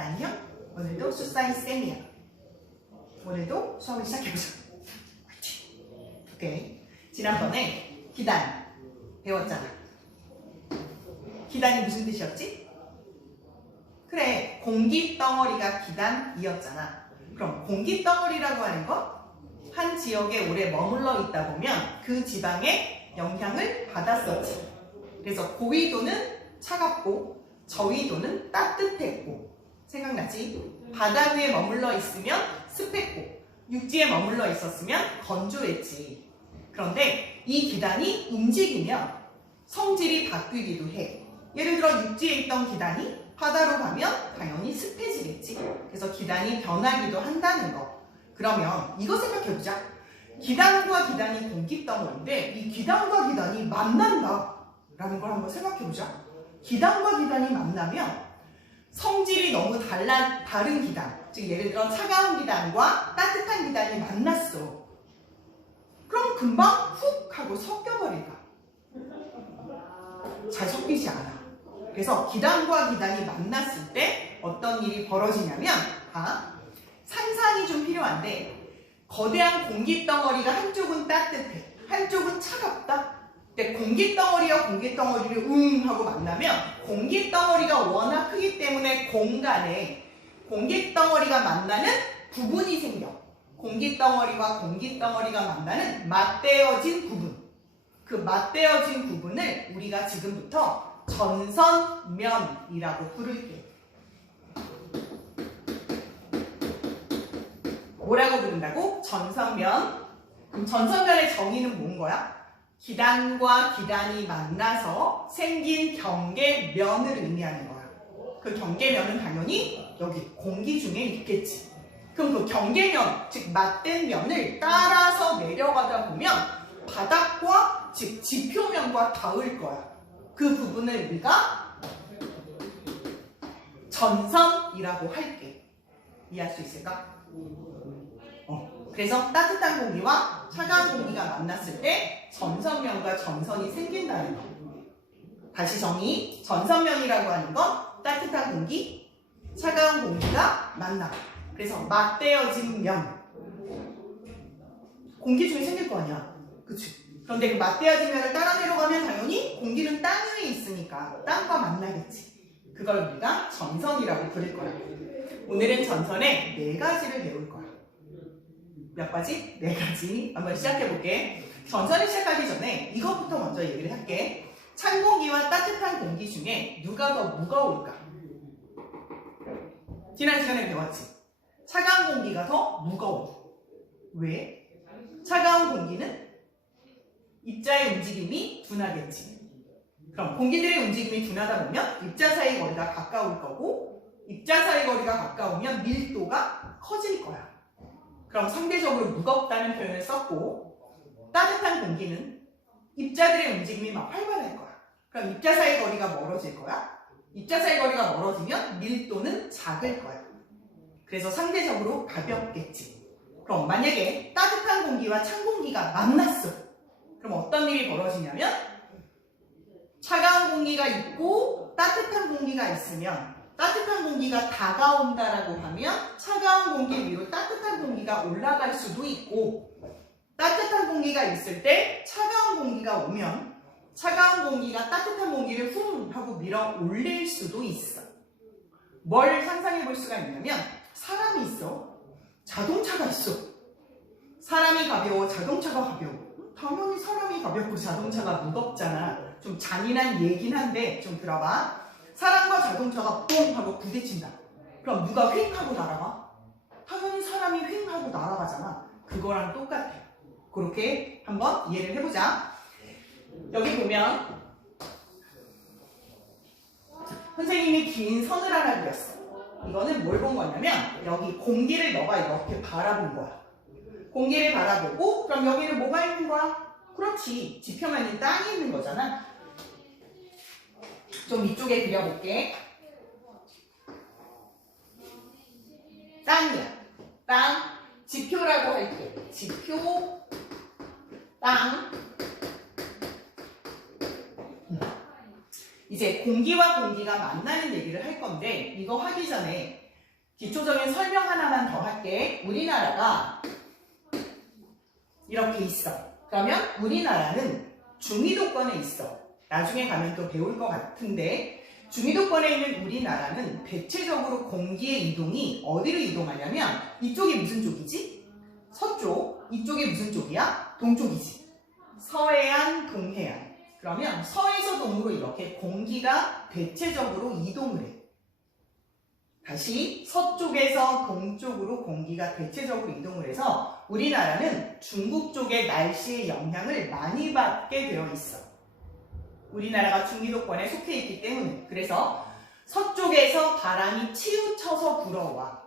안녕. 오늘도 수사인 쌤이야. 오늘도 수업을 시작해보자. 화이팅! 오케이. 지난번에 기단 배웠잖아. 기단이 무슨 뜻이었지? 그래, 공기 덩어리가 기단이었잖아. 그럼 공기 덩어리라고 하는 건 한 지역에 오래 머물러 있다 보면 그 지방에 영향을 받았었지. 그래서 고위도는 차갑고 저위도는 따뜻했고, 생각나지? 바다 위에 머물러 있으면 습했고 육지에 머물러 있었으면 건조했지. 그런데 이 기단이 움직이면 성질이 바뀌기도 해. 예를 들어 육지에 있던 기단이 바다로 가면 당연히 습해지겠지. 그래서 기단이 변하기도 한다는 거. 그러면 이거 생각해보자. 기단과 기단이 공기덩어리인데 이 기단과 기단이 만난다 라는 걸 한번 생각해보자. 기단과 기단이 만나면 성질이 너무 다른 기단, 즉 예를 들어 차가운 기단과 따뜻한 기단이 만났어. 그럼 금방 훅 하고 섞여버릴까? 잘 섞이지 않아. 그래서 기단과 기단이 만났을 때 어떤 일이 벌어지냐면, 상상이 좀 필요한데, 거대한 공기덩어리가 한쪽은 따뜻해, 한쪽은 차갑다. 근데 공기덩어리와 공기덩어리를 하고 만나면 공기덩어리가 워낙 크기 때문에 공간에 공기덩어리가 만나는 부분이 생겨. 공기덩어리와 공기덩어리가 만나는 맞대어진 부분. 그 맞대어진 부분을 우리가 지금부터 전선면이라고 부를게. 뭐라고 부른다고? 전선면. 그럼 전선면의 정의는 뭔 거야? 기단과 기단이 만나서 생긴 경계면을 의미하는 거야. 그 경계면은 당연히 여기 공기 중에 있겠지. 그럼 그 경계면, 즉 맞댄 면을 따라서 내려가다 보면 바닥과 즉 지표면과 닿을 거야. 그 부분을 우리가 전선이라고 할게. 이해할 수 있을까? 그래서 따뜻한 공기와 차가운 공기가 만났을 때 전선면과 전선이 생긴다는 거. 다시 정의. 전선면이라고 하는 건 따뜻한 공기, 차가운 공기가 만나. 그래서 맞대어진 면. 공기 중에 생길 거 아니야. 그치? 그런데 그 맞대어진 면을 따라 내려가면 당연히 공기는 땅 위에 있으니까 땅과 만나겠지. 그걸 우리가 전선이라고 부를 거야. 오늘은 전선의 4가지를 배울 거야. 몇 가지? 4가지. 한번 시작해볼게. 전선을 시작하기 전에 이것부터 먼저 얘기를 할게. 찬 공기와 따뜻한 공기 중에 누가 더 무거울까? 지난 시간에 배웠지? 차가운 공기가 더 무거워. 왜? 차가운 공기는 입자의 움직임이 둔하겠지. 그럼 공기들의 움직임이 둔하다 보면 입자 사이 거리가 가까울 거고, 입자 사이 거리가 가까우면 밀도가 커질 거야. 그럼 상대적으로 무겁다는 표현을 썼고, 따뜻한 공기는 입자들의 움직임이 막 활발할 거야. 그럼 입자 사이 거리가 멀어질 거야. 입자 사이 거리가 멀어지면 밀도는 작을 거야. 그래서 상대적으로 가볍겠지. 그럼 만약에 따뜻한 공기와 찬 공기가 만났어. 그럼 어떤 일이 벌어지냐면, 차가운 공기가 있고 따뜻한 공기가 있으면 따뜻한 공기가 다가온다라고 하면 차가운 공기 위로 따뜻한 공기가 올라갈 수도 있고, 따뜻한 공기가 있을 때 차가운 공기가 오면 차가운 공기가 따뜻한 공기를 하고 밀어 올릴 수도 있어. 뭘 상상해 볼 수가 있냐면, 사람이 있어. 자동차가 있어. 사람이 가벼워, 자동차가 가벼워. 당연히 사람이 가볍고 자동차가 무겁잖아. 좀 잔인한 얘긴 한데 좀 들어봐. 사람과 자동차가 뽕 하고 부딪힌다. 그럼 누가 휙 하고 날아가? 당연히 사람이 휙 하고 날아가잖아. 그거랑 똑같아. 그렇게 한번 이해를 해보자. 여기 보면 선생님이 긴 선을 하나 그렸어. 이거는 뭘 본 거냐면, 여기 공기를 너가 이렇게 바라본 거야. 공기를 바라보고, 그럼 여기는 뭐가 있는 거야? 그렇지, 지표면이 땅이 있는 거잖아. 좀 이쪽에 그려볼게. 땅이야. 땅. 지표라고 할게. 지표, 땅. 이제 공기와 공기가 만나는 얘기를 할 건데 이거 하기 전에 기초적인 설명 하나만 더 할게. 우리나라가 이렇게 있어. 그러면 우리나라는 중위도권에 있어. 나중에 가면 또 배울 것 같은데 중위도권에 있는 우리나라는 대체적으로 공기의 이동이 어디로 이동하냐면 이쪽이 무슨 쪽이지? 서쪽. 이쪽이 무슨 쪽이야? 동쪽이지. 서해안, 동해안. 그러면 서에서 동으로 이렇게 공기가 대체적으로 이동을 해. 다시 서쪽에서 동쪽으로 공기가 대체적으로 이동을 해서 우리나라는 중국 쪽의 날씨의 영향을 많이 받게 되어 있어. 우리나라가 중위도권에 속해 있기 때문에. 그래서 서쪽에서 바람이 치우쳐서 불어와.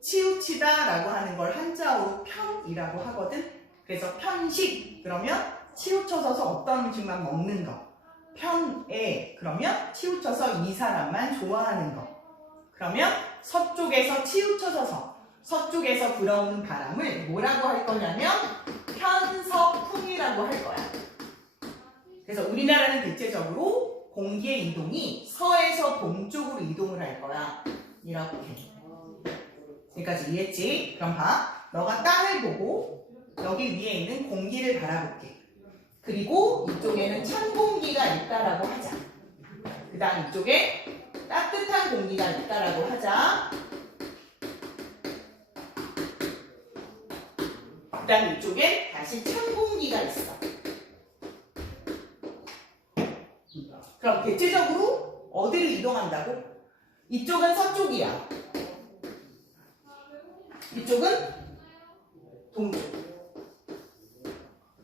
치우치다 라고 하는 걸 한자어로 편이라고 하거든. 그래서 편식 그러면 치우쳐서 어떤 음식만 먹는 거. 편애 그러면 치우쳐서 이 사람만 좋아하는 거. 그러면 서쪽에서 치우쳐져서 서쪽에서 불어오는 바람을 뭐라고 할 거냐면 편서풍이라고 할 거야. 그래서 우리나라는 대체적으로 공기의 이동이 서에서 동쪽으로 이동을 할 거야. 이렇게. 여기까지 이해했지? 그럼 봐. 너가 땅을 보고 여기 위에 있는 공기를 바라볼게. 그리고 이쪽에는 찬 공기가 있다라고 하자. 그 다음 이쪽에 따뜻한 공기가 있다라고 하자. 그 다음 이쪽에 다시 찬 공기가 있어. 그럼 대체적으로 어디로 이동한다고? 이쪽은 서쪽이야. 이쪽은 동쪽.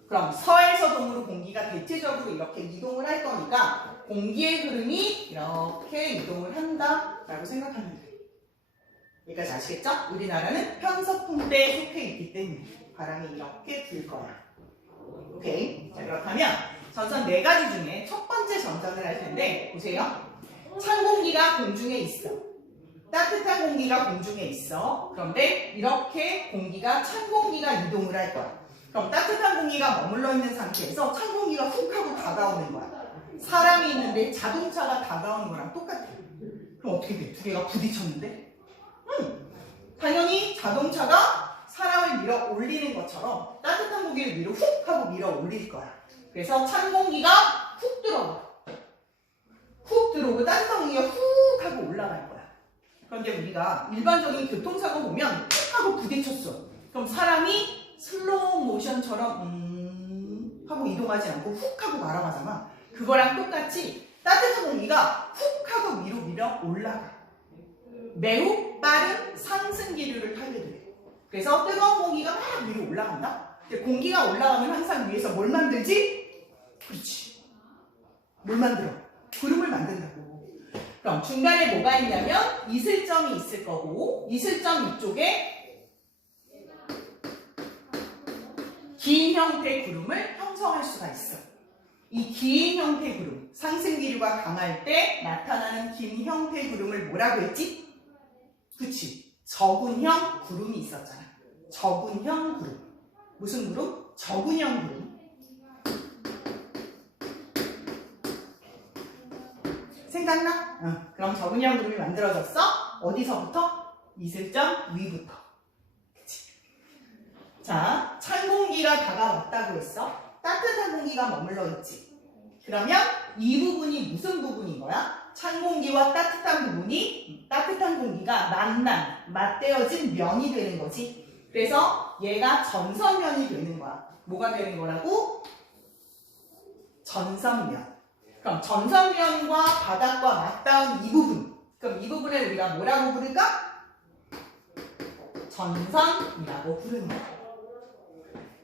그럼 서에서 동으로 공기가 대체적으로 이렇게 이동을 할 거니까 공기의 흐름이 이렇게 이동을 한다라고 생각하면 돼. 여기까지 아시겠죠? 우리나라는 편서풍대에 속해 있기 때문에 바람이 이렇게 불 거야. 오케이. 자, 그렇다면 전선 4가지 중에 첫 번째 전선을 할 텐데 보세요. 찬 공기가 공중에 있어. 따뜻한 공기가 공중에 있어. 그런데 이렇게 공기가 찬 공기가 이동을 할 거야. 그럼 따뜻한 공기가 머물러 있는 상태에서 찬 공기가 훅 하고 다가오는 거야. 사람이 있는데 자동차가 다가오는 거랑 똑같아. 그럼 어떻게 돼? 두 개가 부딪혔는데? 당연히 자동차가 사람을 밀어 올리는 것처럼 따뜻한 공기를 위로 훅 하고 밀어 올릴 거야. 그래서 찬 공기가 훅 들어와. 훅 들어오고 따뜻한 공기가 훅 하고 올라갈 거야. 그런데 우리가 일반적인 교통사고 보면 훅 하고 부딪혔어. 그럼 사람이 슬로우 모션처럼 하고 이동하지 않고 훅 하고 날아가잖아. 그거랑 똑같이 따뜻한 공기가 훅 하고 위로 밀어 올라가. 매우 빠른 상승 기류를 타게 돼. 그래서 뜨거운 공기가 막 위로 올라간다. 근데 공기가 올라가면 항상 위에서 뭘 만들지? 그렇지. 뭘 만들어? 구름을 만든다고. 그럼 중간에 뭐가 있냐면 이슬점이 있을 거고 이슬점 이쪽에 긴 형태의 구름을 형성할 수가 있어. 이 긴 형태의 구름, 상승 기류가 강할 때 나타나는 긴 형태의 구름을 뭐라고 했지? 그치? 저군형 구름이 있었잖아. 저군형 구름. 무슨 구름? 저군형 구름. 생각나? 그럼 저군형 구름이 만들어졌어? 어디서부터? 이슬점 위부터. 그치? 자, 찬 공기가 다가왔다고 했어. 따뜻한 공기가 머물러 있지. 그러면 이 부분이 무슨 부분인 거야? 찬 공기와 따뜻한 부분이 따뜻한 공기가 맞대어진 면이 되는 거지. 그래서 얘가 전선면이 되는 거야. 뭐가 되는 거라고? 전선면. 그럼 전선면과 바닥과 맞닿은 이 부분. 그럼 이 부분을 우리가 뭐라고 부를까? 전선이라고 부르는 거야.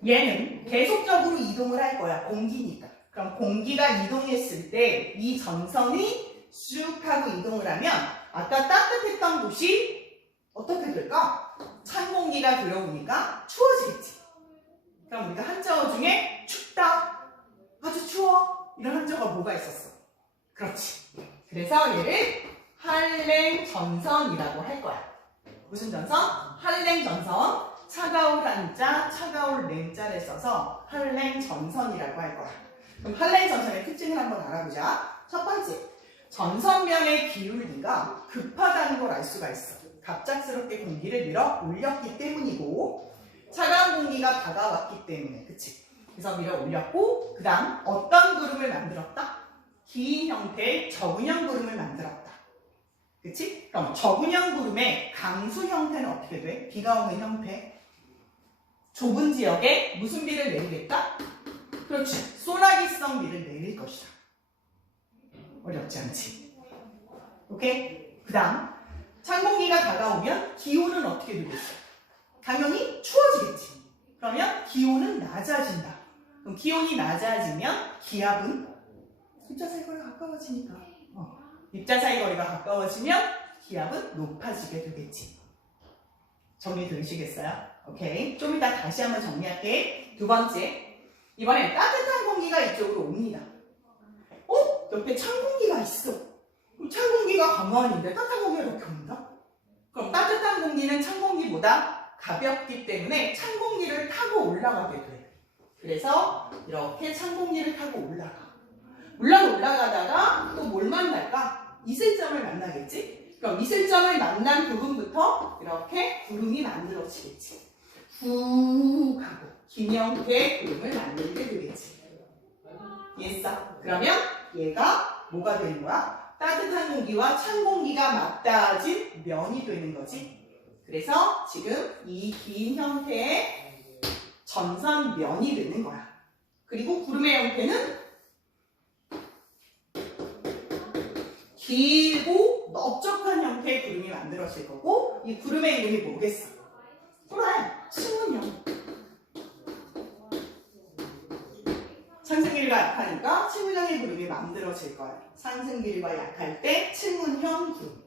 얘는 계속적으로 이동을 할 거야. 공기니까. 그럼 공기가 이동했을 때 이 전선이 쑥 하고 이동을 하면 아까 따뜻했던 곳이 어떻게 될까? 찬 공기가 들어오니까 추워지겠지. 그럼 우리가 한자어 중에 춥다, 아주 추워 이런 한자어가 뭐가 있었어? 그렇지. 그래서 얘를 한랭전선이라고 할 거야. 무슨 전선? 한랭전선. 차가울 한자, 차가울 냉자를 써서 한랭전선이라고 할 거야. 그럼 한랭전선의 특징을 한번 알아보자. 첫 번째, 전선면의 기울기가 급하다는 걸 알 수가 있어. 갑작스럽게 공기를 밀어 올렸기 때문이고 차가운 공기가 다가왔기 때문에, 그치? 그래서 밀어 올렸고 그 다음 어떤 구름을 만들었다? 긴 형태의 저근형 구름을 만들었다. 그치? 그럼 저근형 구름의 강수 형태는 어떻게 돼? 비가 오는 형태. 좁은 지역에 무슨 비를 내리겠다? 그렇지. 소나기성 비를 내릴 것이다. 어렵지 않지? 오케이? 그 다음 찬 공기가 다가오면 기온은 어떻게 되겠어? 당연히 추워지겠지. 그러면 기온은 낮아진다. 그럼 기온이 낮아지면 기압은 입자사이거리가 가까워지니까 입자사이거리가 가까워지면 기압은 높아지게 되겠지. 정리 되시겠어요? 오케이. 좀 이따 다시 한번 정리할게. 두 번째, 이번엔 따뜻한 공기가 이쪽으로 옵니다. 옆에 찬 공기가 있어. 그럼 찬 공기가 강한인데 따뜻한 공기가 이렇게 온다? 그럼 따뜻한 공기는 찬 공기보다 가볍기 때문에 찬 공기를 타고 올라가게 돼. 그래서 이렇게 찬 공기를 타고 올라가. 올라가다가 또 뭘 만날까? 이슬점을 만나겠지? 그럼 이슬점을 만난 부분부터 이렇게 구름이 만들어지겠지. 훅 하고 긴 형태의 구름을 만들게 되겠지. 이해했어? 그러면 얘가 뭐가 되는 거야? 따뜻한 공기와 찬 공기가 맞닿아진 면이 되는 거지. 그래서 지금 이 긴 형태의 전선면이 되는 거야. 그리고 구름의 형태는 길고 넓적한 형태의 구름이 만들어질 거고 이 구름의 이름이 뭐겠어? 그래, 층은형. 상승길이가 약하니까 층은형의 구름이 만들어질 거야. 상승길이가 약할 때 층은형 구름.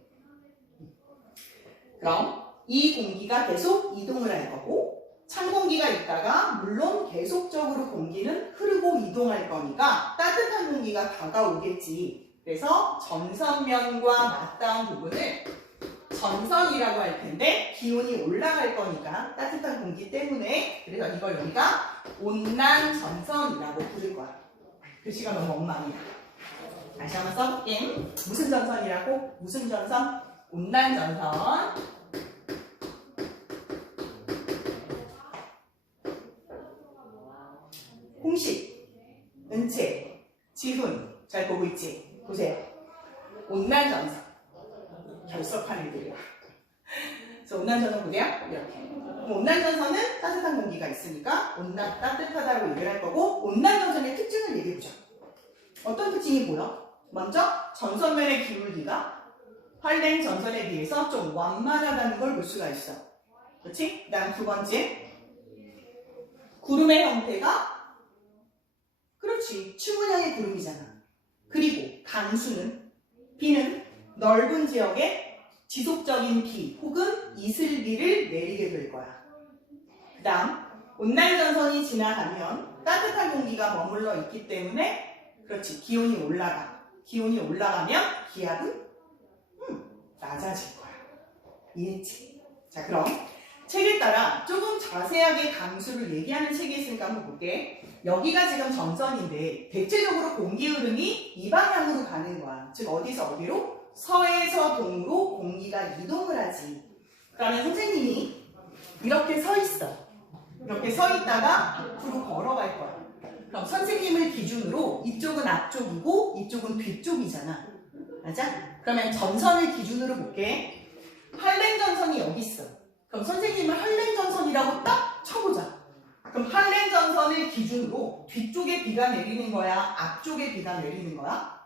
그럼 이 공기가 계속 이동을 할 거고 찬 공기가 있다가 물론 계속적으로 공기는 흐르고 이동할 거니까 따뜻한 공기가 다가오겠지. 그래서 전선면과 맞닿은 부분을 전선이라고 할 텐데 기온이 올라갈 거니까 따뜻한 공기 때문에 그래서 이걸 우리가 온난전선이라고 부를 거야. 글씨가 너무 엉망이야. 다시 한번 써볼게. 무슨 전선이라고? 무슨 전선? 온난전선. 공식, 은채, 지훈 잘 보고 있지? 보세요. 온난전선. 결석한 애들이야. 그래서 온난전선 보세요. 이렇게. 온난전선은 따뜻한 공기가 있으니까 따뜻하다고 얘기를 할 거고 온난전선의 특징을 얘기해보자. 어떤 특징이 보여? 먼저 전선면의 기울기가 활랭 전선에 비해서 좀 완만하다는 걸 볼 수가 있어. 그렇지? 그 다음 두 번째 구름의 형태가 그렇지. 층은형의 구름이잖아. 그리고 강수는 비는 넓은 지역에 지속적인 비 혹은 이슬비를 내리게 될 거야. 그 다음 온난전선이 지나가면 따뜻한 공기가 머물러 있기 때문에 그렇지. 기온이 올라가. 기온이 올라가면 기압은 낮아질 거야. 이해했지? 자, 그럼 책에 따라 조금 자세하게 강수를 얘기하는 책이 있으니까 한번 볼게. 여기가 지금 전선인데 대체적으로 공기 흐름이 이 방향으로 가는 거야. 즉 어디서 어디로? 서에서 동으로 공기가 이동을 하지. 그러면 선생님이 이렇게 서 있어. 이렇게 서 있다가 앞으로 걸어갈 거야. 그럼 선생님을 기준으로 이쪽은 앞쪽이고 이쪽은 뒤쪽이잖아. 맞아? 그러면 전선을 기준으로 볼게. 활랭전선이 여기 있어. 그럼 선생님은 활랭전선이라고 딱 쳐보자. 그럼 활랭전선을 기준으로 뒤쪽에 비가 내리는 거야? 앞쪽에 비가 내리는 거야?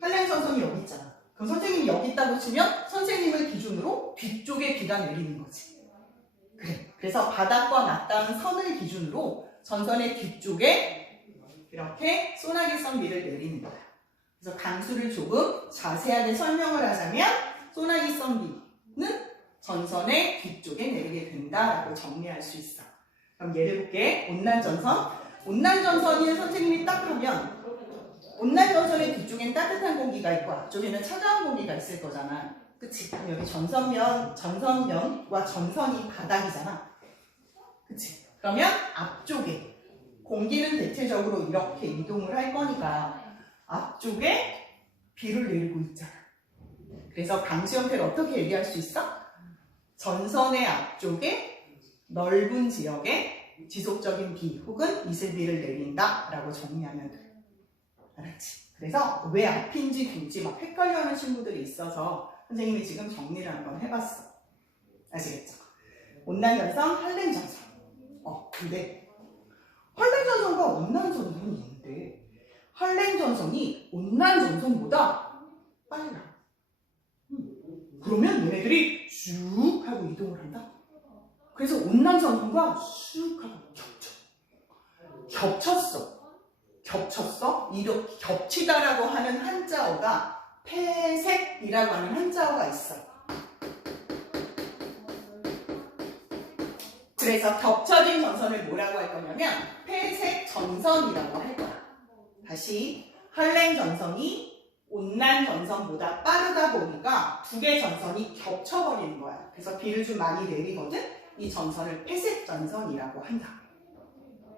활랭전선이 여기 있잖아. 그럼 선생님이 여기 있다고 치면 선생님을 기준으로 뒤쪽에 비가 내리는 거지. 그래. 그래서 바닥과 맞닿은 선을 기준으로 전선의 뒤쪽에 이렇게 소나기성 비를 내리는 거야. 그래서 강수를 조금 자세하게 설명을 하자면 소나기성 비는 전선의 뒤쪽에 내리게 된다라고 정리할 수 있어. 그럼 예를 볼게. 온난전선. 온난전선이 선생님이 딱 하면 온난전선의 뒤쪽엔 따뜻한 공기가 있고 앞쪽에는 차가운 공기가 있을 거잖아. 그치? 그럼 여기 전선면과 전선이 바닥이잖아. 그치? 그러면 앞쪽에 공기는 대체적으로 이렇게 이동을 할 거니까 앞쪽에 비를 내리고 있잖아. 그래서 강수 형태를 어떻게 얘기할 수 있어? 전선의 앞쪽에 넓은 지역에 지속적인 비 혹은 이슬비를 내린다 라고 정리하면 돼. 알았지? 그래서 왜 앞인지 뒤인지 막 헷갈려하는 친구들이 있어서 선생님이 지금 정리를 한번 해봤어. 아시겠죠? 온난전선, 한랭전선. 근데 한랭전선과 온난전선이 있는데 한랭전선이 온난전선보다 빨라. 그러면 얘네들이 쭉 하고 이동을 한다. 그래서 온난전선과 쭉 하고 겹쳤어. 이렇게 겹치다라고 하는 한자어가 폐색이라고 하는 한자어가 있어. 그래서 겹쳐진 전선을 뭐라고 할 거냐면 폐색전선이라고 할 거야. 다시 한랭전선이 온난전선보다 빠르다 보니까 두 개 전선이 겹쳐버리는 거야. 그래서 비를 좀 많이 내리거든. 이 전선을 폐색전선이라고 한다.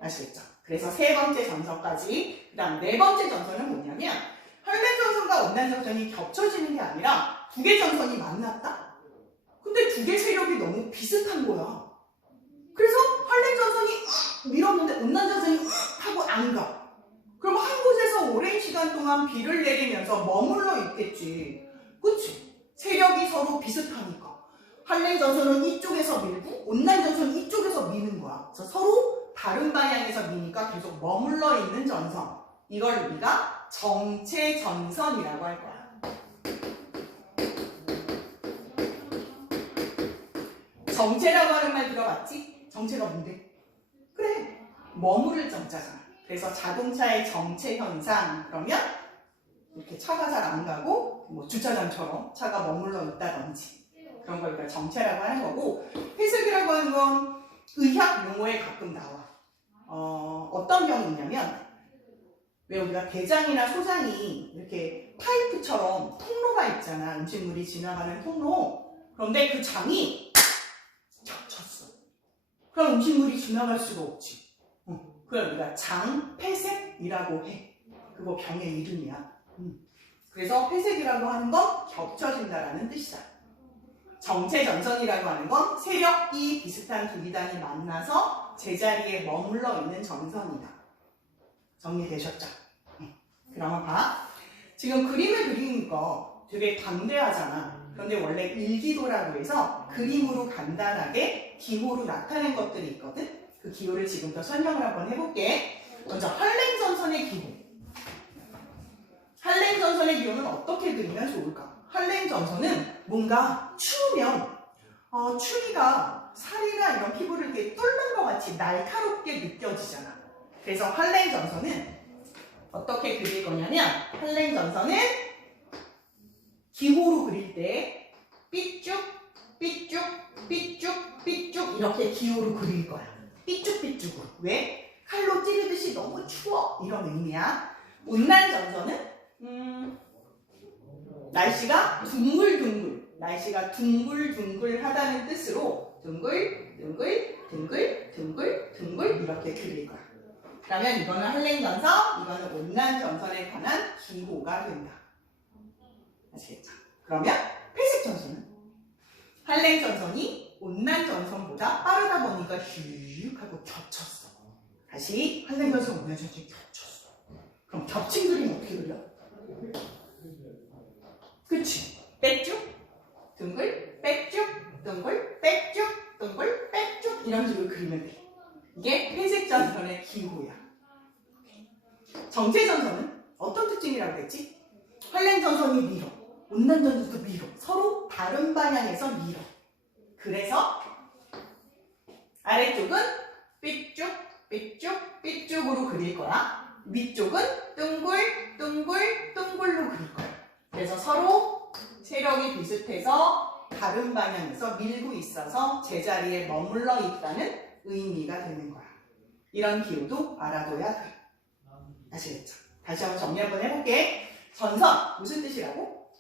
아시겠죠? 그래서 세 번째 전선까지, 그 다음 네 번째 전선은 뭐냐면 한랭전선과 온난전선이 겹쳐지는 게 아니라 두 개 전선이 만났다? 근데 두 개 세력이 너무 비슷한 거야. 그래서 한랭전선이 밀었는데 온난전선이 하고 안 가. 그럼 한 곳에서 오랜 시간 동안 비를 내리면서 머물러 있겠지. 그치? 세력이 서로 비슷하니까. 한랭전선은 이쪽에서 밀고 온난전선은 이쪽에서 미는 거야. 그래서 서로 다른 방향에서 미니까 계속 머물러 있는 전선. 이걸 우리가 정체전선이라고 할 거야. 정체라고 하는 말 들어봤지? 정체가 뭔데? 그래, 머무를 정자잖아. 그래서 자동차의 정체 현상, 그러면 이렇게 차가 잘 안 가고 뭐 주차장처럼 차가 머물러 있다든지 그런 걸 우리가 정체라고 하는 거고, 폐색이라고 하는 건 의학 용어에 가끔 나와. 어떤 경우 있냐면 왜 우리가 대장이나 소장이 이렇게 파이프처럼 통로가 있잖아. 음식물이 지나가는 통로. 그런데 그 장이 겹쳤어. 그럼 음식물이 지나갈 수가 없지. 그걸 우리가 장폐색이라고 해. 그거 병의 이름이야. 그래서 폐색이라고 하는 건 겹쳐진다라는 뜻이다. 정체전선이라고 하는 건 세력이 비슷한 두 기단이 만나서 제자리에 머물러 있는 전선이다. 정리되셨죠? 그러면 봐. 지금 그림을 그리는 거 되게 방대하잖아. 그런데 원래 일기도라고 해서 그림으로 간단하게 기호로 나타낸 것들이 있거든. 그 기호를 지금부터 설명을 한번 해볼게. 먼저 한랭전선의 기호. 한랭전선의 기호는 어떻게 그리면 좋을까? 한랭전선은 뭔가 추우면 추위가 살이나 이런 피부를 이렇게 뚫는 것 같이 날카롭게 느껴지잖아. 그래서 한랭전선은 어떻게 그릴 거냐면 한랭전선은 기호로 그릴 때 삐쭉 삐쭉 삐쭉 삐쭉 이렇게 기호로 그릴 거야. 삐쭉삐쭉으로. 왜? 칼로 찌르듯이 너무 추워 이런 의미야. 온난전선은 날씨가 둥글둥글하다는 뜻으로 둥글 이렇게 그릴 거야. 그러면 이거는 한랭전선, 이거는 온난전선에 관한 기호가 된다. 아시겠죠? 그러면 폐색전선은 한랭전선이 온난전선보다 빠르다 보니까 휙 하고 겹쳤어. 다시 한랭전선, 온난전선이 겹쳤어. 그럼 겹친 그림 어떻게 그려? 그치? 빽쭉, 둥글, 빽쭉, 둥글, 빽쭉, 둥글, 빽쭉 이런 식으로 그리면 돼. 이게 회색전선의 기호야. 정체전선은 어떤 특징이라고 했지? 한랭전선이 밀어, 온난전선도 밀어. 서로 다른 방향에서 밀어. 그래서 아래쪽은 삐쭉, 삐쭉, 삐쭉으로 그릴 거야. 위쪽은 둥글, 둥글, 둥글로 그릴 거야. 그래서 서로 세력이 비슷해서 다른 방향에서 밀고 있어서 제자리에 머물러 있다는 의미가 되는 거야. 이런 기호도 알아둬야 돼. 아시겠죠? 다시 한번 정리 한번 해볼게. 전선, 무슨 뜻이라고?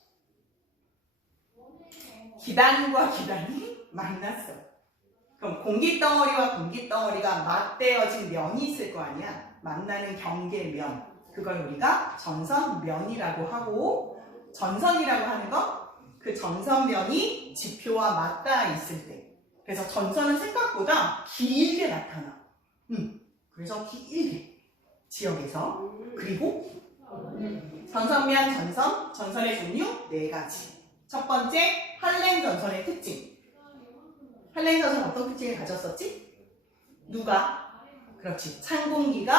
기단과 기단이 만났어. 그럼 공기덩어리와 공기덩어리가 맞대어진 면이 있을 거 아니야? 만나는 경계면. 그걸 우리가 전선면이라고 하고, 전선이라고 하는 거, 그 전선면이 지표와 맞닿아 있을 때. 그래서 전선은 생각보다 길게 나타나. 그래서 길게 지역에서. 그리고 전선면 전선, 전선의 종류 4가지. 첫 번째, 할렌 전선의 특징. 할렌 전선 어떤 특징을 가졌었지? 누가? 그렇지. 찬 공기가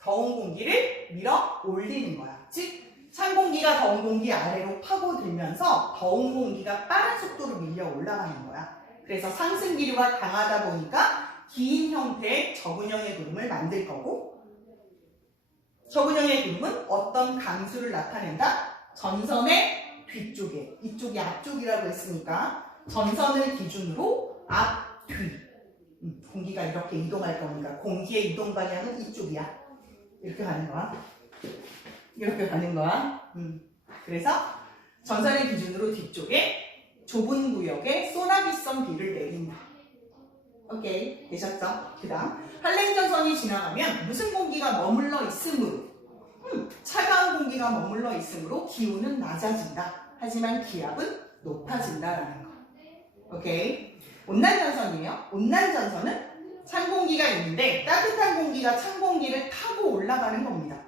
더운 공기를 밀어 올리는 거야. 즉, 찬 공기가 더운 공기 아래로 파고들면서 더운 공기가 빠른 속도로 밀려 올라가는 거야. 그래서 상승 기류가 강하다 보니까 긴 형태의 저근형의 구름을 만들 거고, 저근형의 구름은 어떤 강수를 나타낸다? 전선의 뒤쪽에, 이쪽이 앞쪽이라고 했으니까 전선을 기준으로 앞, 뒤. 공기가 이렇게 이동할 거니까 공기의 이동 방향은 이쪽이야. 이렇게 가는 거야. 이렇게 가는 거야. 그래서 전선의 기준으로 뒤쪽에 좁은 구역에 소나기성 비를 내린다. 오케이, 되셨죠? 그 다음 할렌 전선이 지나가면 무슨 공기가 머물러 있으므로 차가운 공기가 머물러 있으므로 기온은 낮아진다. 하지만 기압은 높아진다라는 거. 오케이. 온난 전선이에요. 온난 전선은 찬 공기가 있는데 따뜻한 공기가 찬 공기를 타고 올라가는 겁니다.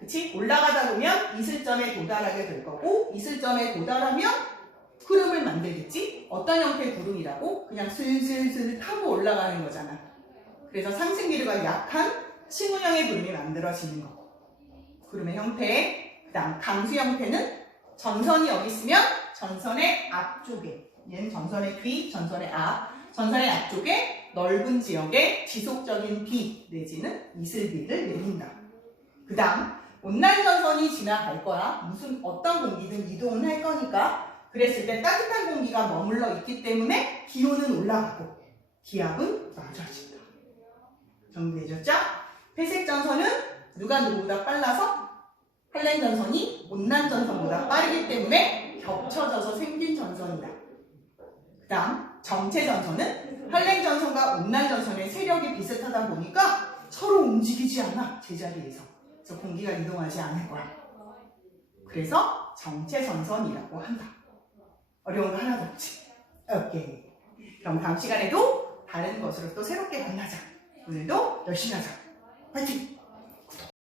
그치? 올라가다 보면 이슬점에 도달하게 될 거고, 이슬점에 도달하면 구름을 만들겠지? 어떤 형태의 구름이라고? 그냥 슬슬슬 타고 올라가는 거잖아. 그래서 상승기류가 약한 층운형의 구름이 만들어지는 거고, 구름의 형태. 그 다음 강수 형태는 전선이 여기 있으면 전선의 앞쪽에, 얘는 전선의 뒤, 전선의 앞, 전선의 앞쪽에 넓은 지역에 지속적인 비 내지는 이슬비를 내린다. 그 다음 온난 전선이 지나갈 거야. 무슨 어떤 공기든 이동은 할 거니까. 그랬을 때 따뜻한 공기가 머물러 있기 때문에 기온은 올라가고 기압은 낮아진다. 정리되셨죠? 회색 전선은 누가 누구보다 빨라서 할렌 전선이 온난 전선보다 빠르기 때문에 겹쳐져서 생긴 전선이다. 그 다음 정체 전선은 할렌 전선과 온난 전선의 세력이 비슷하다 보니까 서로 움직이지 않아. 제자리에서. 그래서 공기가 이동하지 않을 거야. 그래서 정체 전선이라고 한다. 어려운 거 하나도 없지. 오케이. 그럼 다음 시간에도 다른 것으로 또 새롭게 만나자. 오늘도 열심히 하자. 화이팅!